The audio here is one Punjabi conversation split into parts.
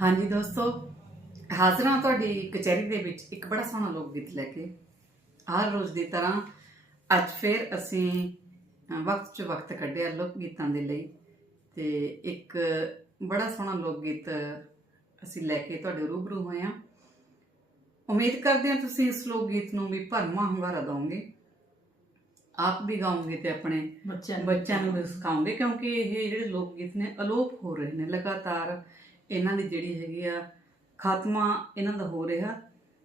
ਹਾਂਜੀ ਦੋਸਤੋ ਹਾਜ਼ਰ ਹਾਂ ਤੁਹਾਡੀ ਕਚਹਿਰੀ ਦੇ ਵਿੱਚ। ਇੱਕ ਬੜਾ ਸੋਹਣਾ ਲੋਕ ਗੀਤ ਲੈ ਕੇ। ਹਰ ਰੋਜ਼ ਦੀ ਤਰ੍ਹਾਂ ਅੱਜ ਫਿਰ ਅਸੀਂ ਵਕਤ ਚ ਵਕਤ ਕੱਢਿਆ ਲੋਕ ਗੀਤਾਂ ਦੇ ਲਈ। ਤੇ ਇੱਕ ਬੜਾ ਸੋਹਣਾ ਲੋਕ ਗੀਤ ਅਸੀਂ ਲੈ ਕੇ ਤੁਹਾਡੇ ਰੂਬਰੂ ਹੋਏ ਹਾਂ। ਉਮੀਦ ਕਰਦੇ ਹਾਂ ਤੁਸੀਂ ਇਸ ਲੋਕ ਗੀਤ ਨੂੰ ਵੀ ਭਰਵਾਂ ਹੁੰਗਾਰਾ ਦਿਓਗੇ ਆਪ ਵੀ ਗਾਓਗੇ ਤੇ ਆਪਣੇ ਬੱਚਿਆਂ ਬੱਚਿਆਂ ਨੂੰ ਵੀ। ਸਿਖਾਉਂਗੇ ਕਿਉਂਕਿ ਇਹ ਜਿਹੜੇ ਲੋਕ ਗੀਤ ਨੇ ਅਲੋਪ ਹੋ ਰਹੇ ਨੇ ਲਗਾਤਾਰ ਇਹਨਾਂ ਦੀ ਜਿਹੜੀ ਹੈਗੀ ਆ ਖਾਤਮਾ ਇਹਨਾਂ ਦਾ ਹੋ ਰਿਹਾ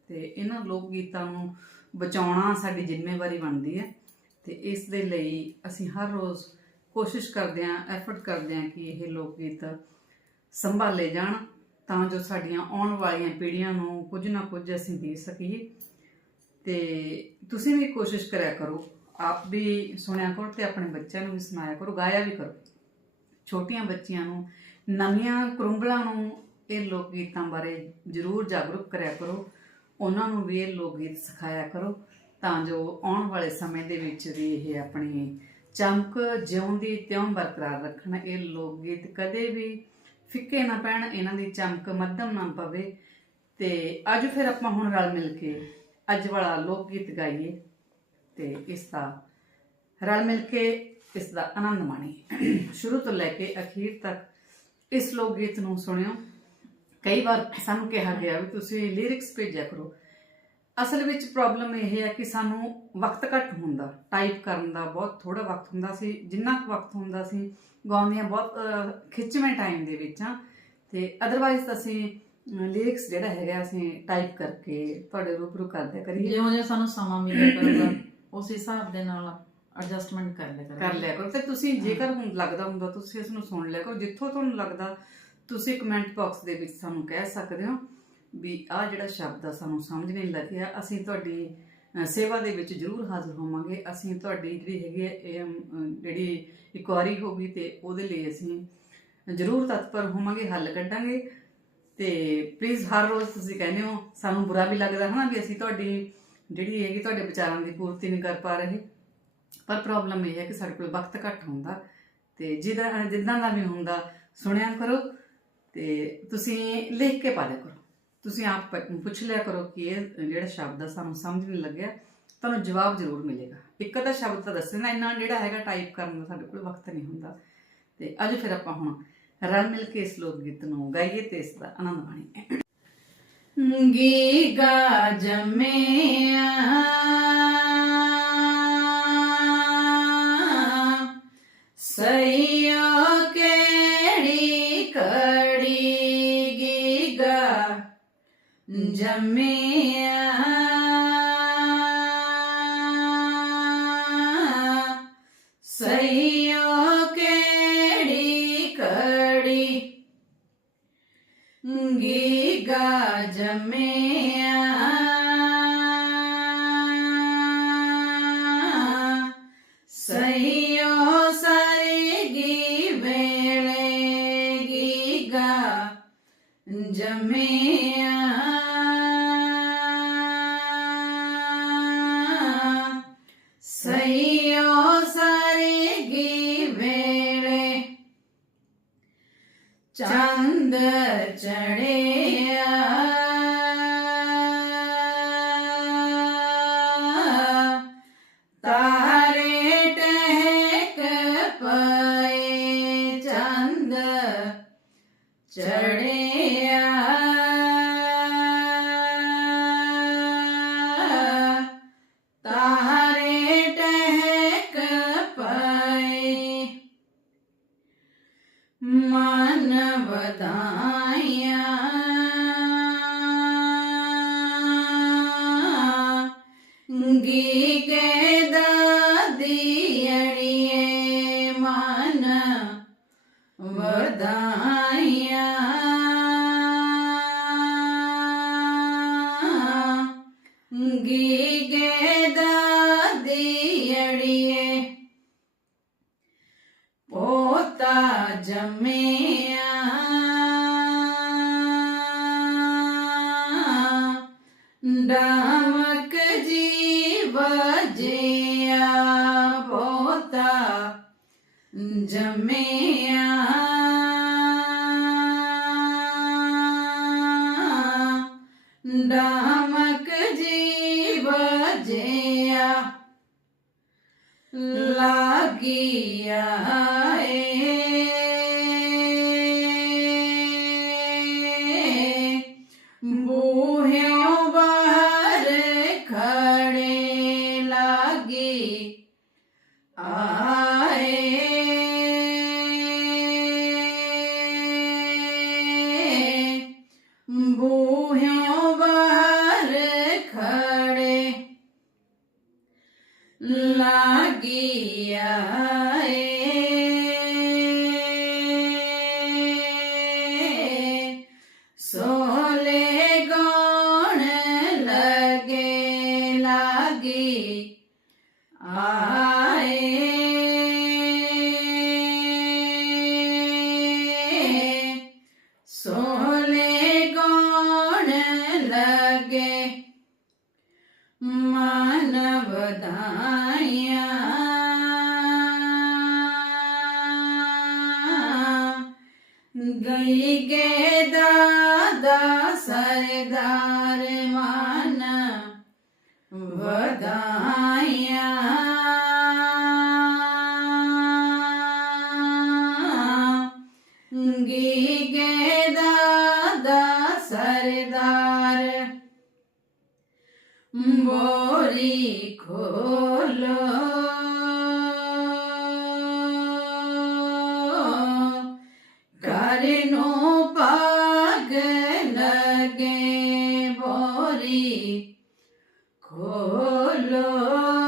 ਤੇ ਇਹਨਾਂ ਲੋਕ ਗੀਤਾਂ ਨੂੰ ਬਚਾਉਣਾ ਸਾਡੀ ਜ਼ਿੰਮੇਵਾਰੀ ਬਣਦੀ ਹੈ ਤੇ ਇਸ ਦੇ ਲਈ ਅਸੀਂ ਹਰ ਰੋਜ਼ ਕੋਸ਼ਿਸ਼ ਕਰਦੇ ਹਾਂ ਐਫਰਟ ਕਰਦੇ ਹਾਂ ਕਿ ਇਹ ਲੋਕ ਗੀਤ ਸੰਭਾਲੇ ਜਾਣ ਤਾਂ ਜੋ ਸਾਡੀਆਂ ਆਉਣ ਵਾਲੀਆਂ ਪੀੜ੍ਹੀਆਂ ਨੂੰ ਕੁਝ ਨਾ ਕੁਝ ਅਸੀਂ ਦੇ ਸਕੀਏ। ਤੇ ਤੁਸੀਂ ਵੀ ਕੋਸ਼ਿਸ਼ ਕਰਿਆ ਕਰੋ, ਆਪ ਵੀ ਸੁਣਿਆ ਕਰੋ ਤੇ ਆਪਣੇ ਬੱਚਿਆਂ ਨੂੰ ਵੀ ਸੁਣਾਇਆ ਕਰੋ, ਗਾਇਆ ਵੀ ਕਰੋ। ਛੋਟੀਆਂ ਬੱਚੀਆਂ ਨੂੰ ਨਵੀਆਂ ਕਰੁੰਬਲਾਂ ਨੂੰ ਇਹ ਲੋਕ ਗੀਤਾਂ ਬਾਰੇ ਜ਼ਰੂਰ ਜਾਗਰੂਕ ਕਰਿਆ ਕਰੋ। ਉਹਨਾਂ ਨੂੰ ਵੀ ਇਹ ਲੋਕ ਗੀਤ ਸਿਖਾਇਆ ਕਰੋ ਤਾਂ ਜੋ ਆਉਣ ਵਾਲੇ ਸਮੇਂ ਦੇ ਵਿੱਚ ਵੀ ਇਹ ਆਪਣੀ ਚਮਕ ਜਿਉਂਦੀ ਤਿਉਂ ਬਰਕਰਾਰ ਰੱਖਣ। ਇਹ ਲੋਕ ਗੀਤ ਕਦੇ ਵੀ ਫਿੱਕੇ ਨਾ ਪੈਣ, ਇਹਨਾਂ ਦੀ ਚਮਕ ਮੱਧਮ ਨਾ ਪਵੇ। ਤੇ ਅੱਜ ਫਿਰ ਆਪਾਂ ਹੁਣ ਰਲ ਮਿਲ ਕੇ ਅੱਜ ਵਾਲਾ ਲੋਕ ਗੀਤ ਗਾਈਏ ਤੇ ਇਸ ਦਾ ਰਲ ਮਿਲ ਕੇ ਇਸ ਦਾ ਆਨੰਦ ਮਾਣੀਏ। ਸ਼ੁਰੂ ਤੋਂ ਲੈ ਕੇ ਅਖੀਰ ਤੱਕ ਇਸ ਲੋਕ ਗੀਤ ਨੂੰ ਸੁਣਿਓ। ਕਈ ਵਾਰ ਸਾਨੂੰ ਕਿਹਾ ਗਿਆ ਵੀ ਤੁਸੀਂ ਲਿਰਿਕਸ ਭੇਜਿਆ ਕਰੋ। ਅਸਲ ਵਿੱਚ ਪ੍ਰੋਬਲਮ ਇਹ ਹੈ ਕਿ ਸਾਨੂੰ ਵਕਤ ਘੱਟ ਹੁੰਦਾ। ਟਾਈਪ ਕਰਨ ਦਾ ਬਹੁਤ ਥੋੜਾ ਵਕਤ ਹੁੰਦਾ ਸੀ, ਜਿੰਨਾ ਕੁ ਵਕਤ ਹੁੰਦਾ ਸੀ ਗਾਉਂਦੀਆਂ ਬਹੁਤ ਖਿੱਚਵੇਂ ਟਾਈਮ ਦੇ ਵਿੱਚ ਆ ਤੇ ਅਦਰਵਾਈਜ਼ ਅਸੀਂ ਲਿਰਿਕਸ ਜਿਹੜਾ ਹੈਗਾ ਅਸੀਂ ਟਾਈਪ ਕਰਕੇ ਤੁਹਾਡੇ ਰੂਬਰੂ ਕਰਦੇ ਕਰੀਏ। ਜਿਉਂ ਜਿਉਂ ਸਾਨੂੰ ਸਮਾਂ ਮਿਲਿਆ ਕਰਦਾ, ਉਸ ਹਿਸਾਬ ਦੇ ਨਾਲ ਐਡਜਸਟਮੈਂਟ ਕਰ ਲਿਆ ਕਰ। ਲਿਆ ਕਰੋ। ਤੇ ਤੁਸੀਂ ਜੇਕਰ ਹੁਣ ਲੱਗਦਾ ਹੁੰਦਾ ਤੁਸੀਂ ਇਸ ਨੂੰ ਸੁਣ ਲਿਆ ਕਰੋ। ਜਿੱਥੋਂ ਤੁਹਾਨੂੰ ਲੱਗਦਾ ਤੁਸੀਂ ਕਮੈਂਟ ਬਾਕਸ ਦੇ ਵਿੱਚ ਸਾਨੂੰ ਕਹਿ ਸਕਦੇ ਹੋ ਵੀ ਆਹ ਜਿਹੜਾ ਸ਼ਬਦ ਆ ਸਾਨੂੰ ਸਮਝ ਨਹੀਂ ਲੱਗਿਆ ਅਸੀਂ ਤੁਹਾਡੀ ਸੇਵਾ ਦੇ ਵਿੱਚ ਜ਼ਰੂਰ ਹਾਜ਼ਰ ਹੋਵਾਂਗੇ। ਅਸੀਂ ਤੁਹਾਡੀ ਜਿਹੜੀ ਹੈਗੀ ਹੈ ਇਹ, ਜਿਹੜੀ ਇਨਕੁਆਰੀ ਹੋਗੀ ਤੇ ਉਹਦੇ ਲਈ ਅਸੀਂ ਜ਼ਰੂਰ ਤਤਪਰ ਹੋਵਾਂਗੇ ਹੱਲ ਕੱਢਾਂਗੇ। ਤੇ ਪਲੀਜ਼ ਹਰ ਰੋਜ਼ ਤੁਸੀਂ ਕਹਿੰਦੇ ਹੋ ਸਾਨੂੰ ਬੁਰਾ ਵੀ ਲੱਗਦਾ ਹਨਾ ਵੀ ਅਸੀਂ ਤੁਹਾਡੀ ਜਿਹੜੀ ਹੈਗੀ ਤੁਹਾਡੇ ਵਿਚਾਰਾਂ ਦੀ ਪੂਰਤੀ ਨਹੀਂ ਕਰ ਪਾ ਰਹੇ। ਪਰ ਪ੍ਰੋਬਲਮ ਇਹ ਹੈ ਕਿ ਸਾਡੇ ਕੋਲ ਵਕਤ ਘੱਟ ਹੁੰਦਾ ਤੇ ਜਿਹਦਾ ਜਿੱਦਾਂ ਦਾ ਵੀ ਹੁੰਦਾ, ਸੁਣਿਆ ਕਰੋ ਤੇ ਤੁਸੀਂ ਲਿਖ ਕੇ ਪਾ ਲਿਆ ਕਰੋ। ਤੁਸੀਂ ਆਪ ਪ- ਪੁੱਛ ਲਿਆ ਕਰੋ ਕਿ ਇਹ ਜਿਹੜਾ ਸ਼ਬਦ ਆ, ਸਾਨੂੰ ਸਮਝ ਨਹੀਂ ਲੱਗਿਆ, ਤੁਹਾਨੂੰ ਜਵਾਬ ਜ਼ਰੂਰ ਮਿਲੇਗਾ। ਇੱਕ ਤਾਂ ਸ਼ਬਦ ਤਾਂ ਦੱਸਣਾ ਇੰਨਾ ਜਿਹੜਾ ਹੈਗਾ ਟਾਈਪ ਕਰਨ ਦਾ ਸਾਡੇ ਕੋਲ ਵਕਤ ਨਹੀਂ ਹੁੰਦਾ। ਤੇ ਅੱਜ ਫਿਰ ਆਪਾਂ ਹੁਣ ਰਲ ਮਿਲ ਕੇ ਇਸ ਲੋਕ ਗੀਤ ਨੂੰ ਗਾਈਏ ਤੇ ਇਸ ਦਾ ਆਨੰਦ ਮਾਣੀਏ। ਗੀਗਾ ਜਮਿਆ। ਸਈਓ ਕਿਹੜੀ ਕੜੀ ਗੀਗਾ ਜਮਿਆ ਸਈਓ ਕਿਹੜੀ ਕੜੀ ਗੀਗਾ ਜਮਿਆ Jerry. ਵਧਾਇਆ ਗੀਗੇ ਦਾਦੀ ਅੜੀਏ। ਪੋਤਾ ਜੰਮਿਆ। ਡਾਮਕ ਜੰਮਿਆ। ਡਾਮਕ ਜੀ ਵਜਿਆ ਲਾਗਿਆ Yeah. મોરી ખોલો ઘરનો પગ લગે મોરી ખોલો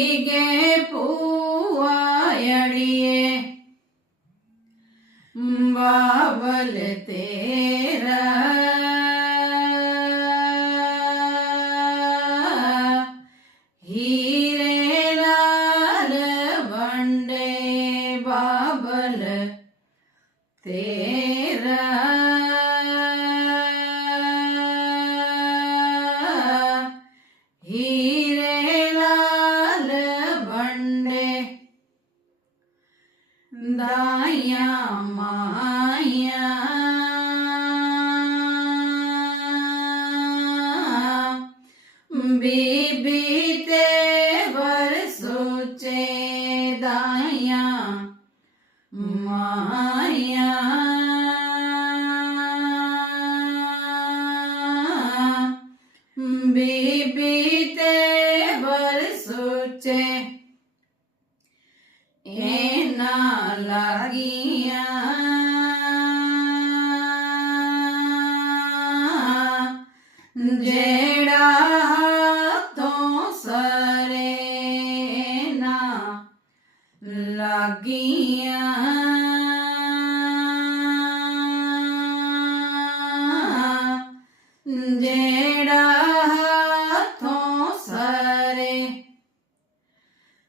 മല്ലികെ പൂവായടിയെ. വാവൽ തേര. ഹീരേ ലാൽ വണ്ടേ ബാബൽ തേര.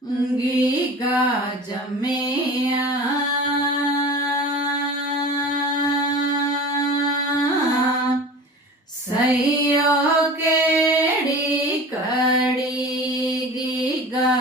ਗੀਗਾ ਜਮਿਆ। ਸਈਓ ਕਿਹੜੀ ਕੜੀ ਗੀਗਾ